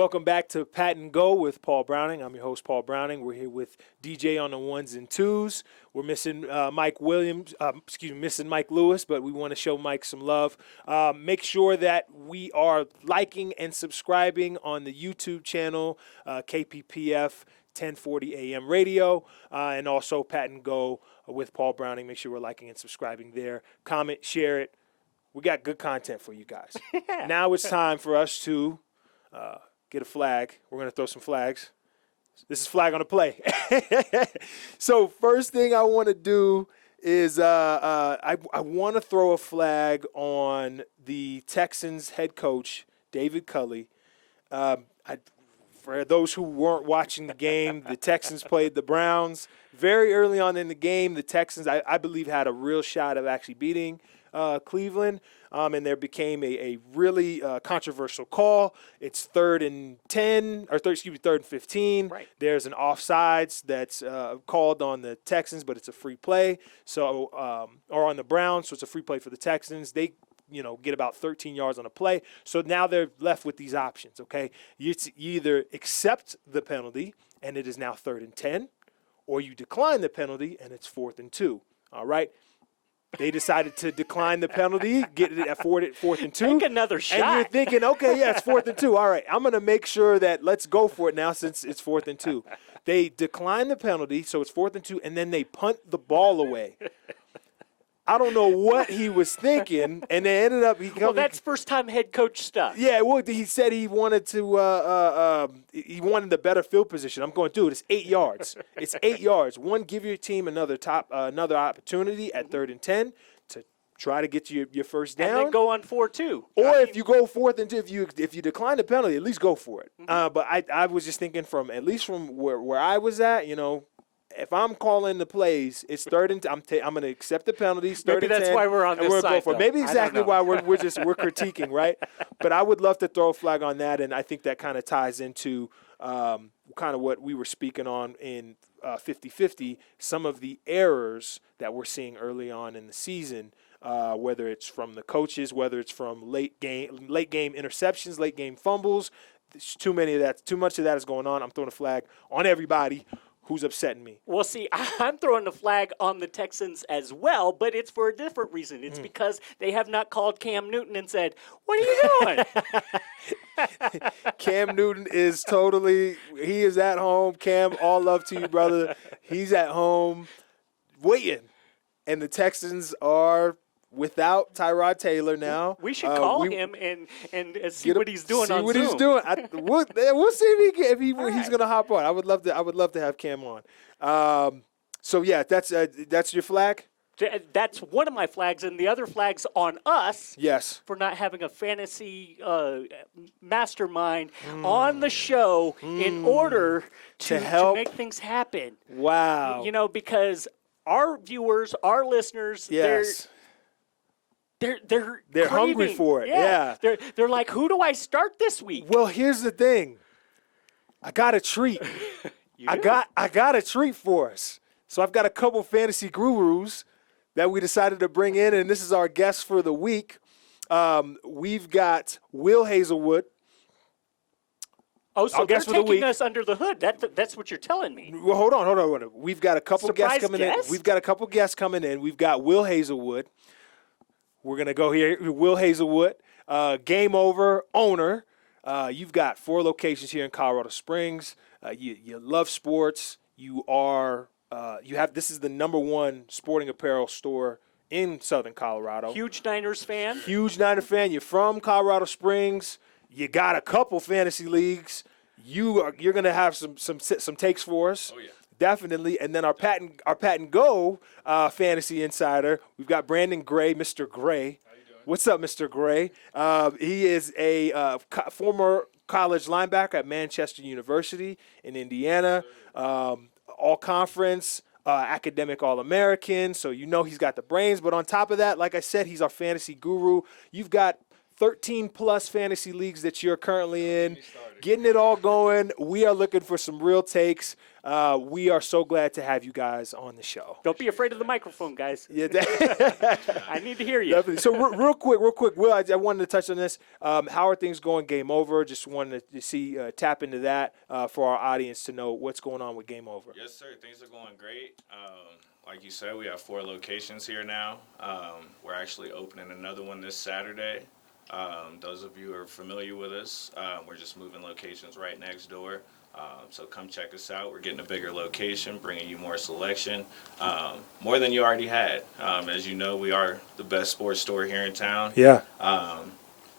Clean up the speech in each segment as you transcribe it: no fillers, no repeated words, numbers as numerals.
Welcome back to Pat and Go with Paul Browning. I'm your host, Paul Browning. We're here with DJ on the ones and twos. We're missing Mike Lewis, but we want to show Mike some love. Make sure that we are liking and subscribing on the YouTube channel, KPPF 1040 AM Radio, and also Pat and Go with Paul Browning. Make sure we're liking and subscribing there. Comment, share it. We got good content for you guys. Now it's time for us to get a flag. We're going to throw some flags. This is Flag on the Play. So first thing I want to do is I want to throw a flag on the Texans head coach, David Culley. For those who weren't watching the game, the Texans played the Browns. Very early on in the game, the Texans, I believe, had a real shot of actually beating Cleveland. And there became a really controversial call. It's 3rd and 15. Right. There's an offsides that's called on the Texans, but it's a free play. So, or on the Browns, so it's a free play for the Texans. They, get about 13 yards on a play. So now they're left with these options. Okay, you either accept the penalty and it is now 3rd and 10, or you decline the penalty and it's 4th and 2. All right. They decided to decline the penalty, get it at 4th and 2. Take another shot. And you're thinking, okay, yeah, it's 4th and 2. All right, I'm going to make sure that let's go for it now since it's 4th and 2. They decline the penalty, so it's 4th and 2, and then they punt the ball away. I don't know what he was thinking, and they ended up. Well, that's first-time head coach stuff. Yeah, well, he said he wanted to. He wanted the better field position. I'm going, dude. It's 8 yards. It's 8 yards. One, give your team another opportunity at 3rd and 10 to try to get your first down, And then go on 4-2. Or if you go 4th and 2, if you decline the penalty, at least go for it. But I was just thinking from where I was at, if I'm calling the plays, it's 3rd and I'm going to accept the penalties. 3rd Maybe and that's 10, why we're on this side. Maybe exactly why we're critiquing, right? But I would love to throw a flag on that, and I think that kind of ties into kind of what we were speaking on in 50-50. Some of the errors that we're seeing early on in the season, whether it's from the coaches, whether it's from late game interceptions, late game fumbles. There's too much of that is going on. I'm throwing a flag on everybody who's upsetting me. Well, see, I'm throwing the flag on the Texans as well, but it's for a different reason. It's because they have not called Cam Newton and said, "What are you doing?" Cam Newton is he is at home. Cam, all love to you, brother. He's at home waiting. And the Texans are without Tyrod Taylor now. We should call him and see what he's doing on Zoom. See what he's doing. We'll see if he's going to hop on. I would love to have Cam on. So yeah, that's your flag. That's one of my flags, and the other flag's on us. Yes. For not having a fantasy mastermind on the show in order to make things happen. Wow. Because our viewers, our listeners, yes. They're hungry for it. Yeah. They're like, who do I start this week? Well, here's the thing. I got a treat. I got a treat for us. So I've got a couple fantasy gurus that we decided to bring in, and this is our guest for the week. We've got Will Hazelwood. Oh, so they're taking us under the hood. That's what you're telling me. Well, hold on. We've got a couple guests coming in. Guest? We've got a couple guests coming in. We've got Will Hazelwood. We're going to go here. Will Hazelwood, Game Over owner. You've got 4 locations here in Colorado Springs. You love sports. This is the #1 sporting apparel store in Southern Colorado. Huge Niners fan. Huge Niner fan. You're from Colorado Springs. You got a couple fantasy leagues. You're going to have some takes for us. Oh yeah. Definitely. And then our Pat and Go fantasy insider, we've got Brandon Gray, Mr. Gray. How you doing? What's up, Mr. Gray? He is a former college linebacker at Manchester University in Indiana, all-conference, academic All-American. So he's got the brains. But on top of that, like I said, he's our fantasy guru. You've got 13-plus fantasy leagues that you're currently in. getting it all going. We are looking for some real takes. We are so glad to have you guys on the show. Don't be afraid of the microphone, guys. Yeah, I need to hear you. definitely. So real quick, Will, I wanted to touch on this. How are things going? Game Over. Just wanted to see tap into that for our audience to know what's going on with Game Over. Yes, sir. Things are going great. Like you said, we have 4 locations here now. We're actually opening another one this Saturday. Those of you who are familiar with us, we're just moving locations right next door. So come check us out. We're getting a bigger location, bringing you more selection, more than you already had. As you know, we are the best sports store here in town. Yeah.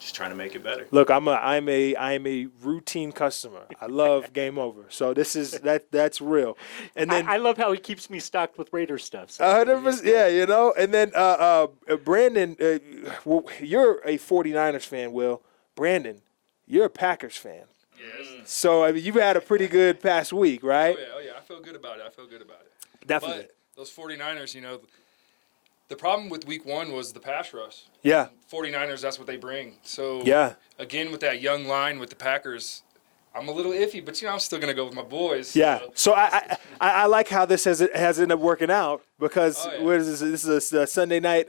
Just trying to make it better. Look, I'm a routine customer. I love Game Over. So that's real. And then I love how he keeps me stocked with Raider stuff. So 100%, yeah, you know. And then Brandon, well, you're a 49ers fan, Will. Brandon, you're a Packers fan. Yes. So I mean, you've had a pretty good past week, right? Oh yeah, I feel good about it. Definitely. But those 49ers, the problem with week 1 was the pass rush. Yeah. 49ers, that's what they bring. So Yeah. again, with that young line with the Packers, I'm a little iffy, but I'm still gonna go with my boys. Yeah. So. So I like how this has ended up working out because Oh, yeah. what is this? This is a Sunday night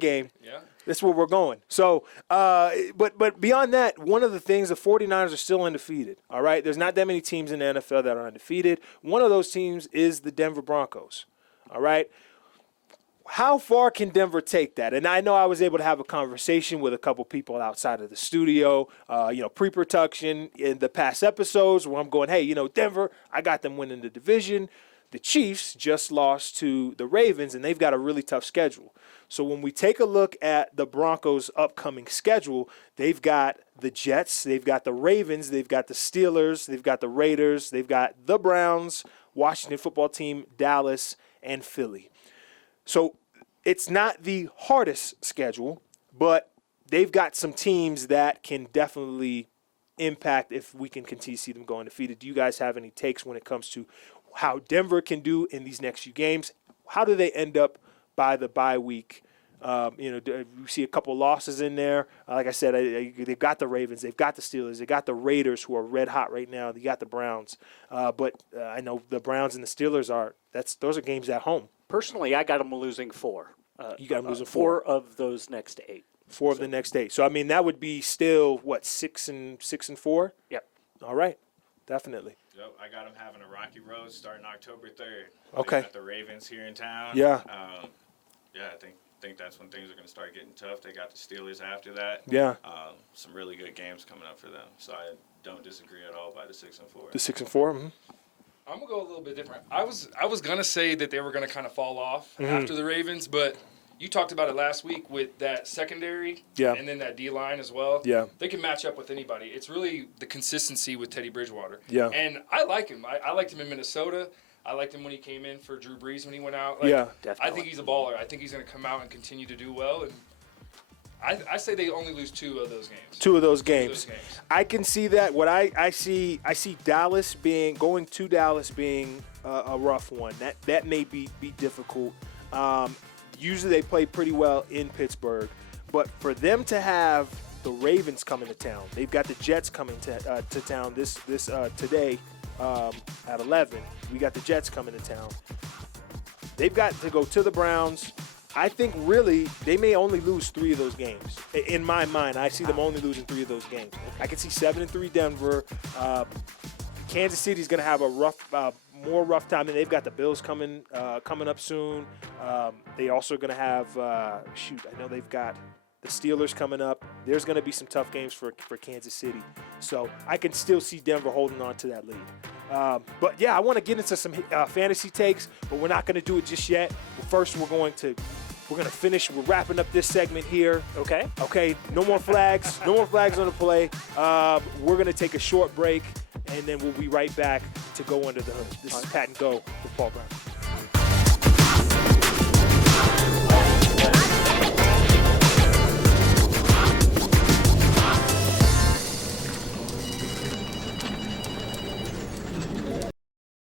game. Yeah. That's where we're going. So, but beyond that, one of the things, the 49ers are still undefeated, all right? There's not that many teams in the NFL that are undefeated. One of those teams is the Denver Broncos, all right? How far can Denver take that? And I know I was able to have a conversation with a couple people outside of the studio, pre-production in the past episodes where I'm going, hey, Denver, I got them winning the division. The Chiefs just lost to the Ravens, and they've got a really tough schedule. So when we take a look at the Broncos' upcoming schedule, they've got the Jets, they've got the Ravens, they've got the Steelers, they've got the Raiders, they've got the Browns, Washington football team, Dallas, and Philly. So it's not the hardest schedule, but they've got some teams that can definitely impact if we can continue to see them go undefeated. Do you guys have any takes when it comes to how Denver can do in these next few games? How do they end up by the bye week? We see a couple losses in there. Like I said, they've got the Ravens, they've got the Steelers, they got the Raiders who are red hot right now. They got the Browns, but I know the Browns and the Steelers those are games at home. personally, I got them losing 4. You got them losing 4 of those next 8. 4 of the next 8. So I mean, that would be still what 6 and 4. Yep. All right, definitely. Yep, I got them having a rocky road starting October 3rd. Okay. They got the Ravens here in town. Yeah. I think that's when things are going to start getting tough. They got the Steelers after that. Yeah. Some really good games coming up for them. So I don't disagree at all by the 6 and 4. The 6 and 4. Mm-hmm. I'm gonna go a little bit different. I was gonna say that they were gonna kind of fall off after the Ravens, but you talked about it last week with that secondary, and then that D line as well. Yeah, they can match up with anybody. It's really the consistency with Teddy Bridgewater. Yeah, and I like him. I liked him in Minnesota. I liked him when he came in for Drew Brees when he went out. Definitely. I think he's a baller. I think he's gonna come out and continue to do well. And I say they only lose 2 of those games. 2 of those games. I can see that. What I see Dallas going to Dallas being a rough one. That may be difficult. Usually they play pretty well in Pittsburgh, but for them to have the Ravens coming to town, they've got the Jets coming to town this today at 11. We got the Jets coming to town. They've got to go to the Browns. I think really they may only lose 3 of those games. In my mind, I see them only losing 3 of those games. I can see 7-3 Denver. Kansas City's going to have a more rough time, and they've got the Bills coming up soon. They also going to have I know they've got the Steelers coming up. There's going to be some tough games for Kansas City. So I can still see Denver holding on to that lead. But yeah, I want to get into some fantasy takes, but we're not going to do it just yet. But first, we're going to finish. We're wrapping up this segment here. Okay. No more flags. No more flags on the play. We're going to take a short break, and then we'll be right back to go under the hood. This is Pat and Go with Paul Brown.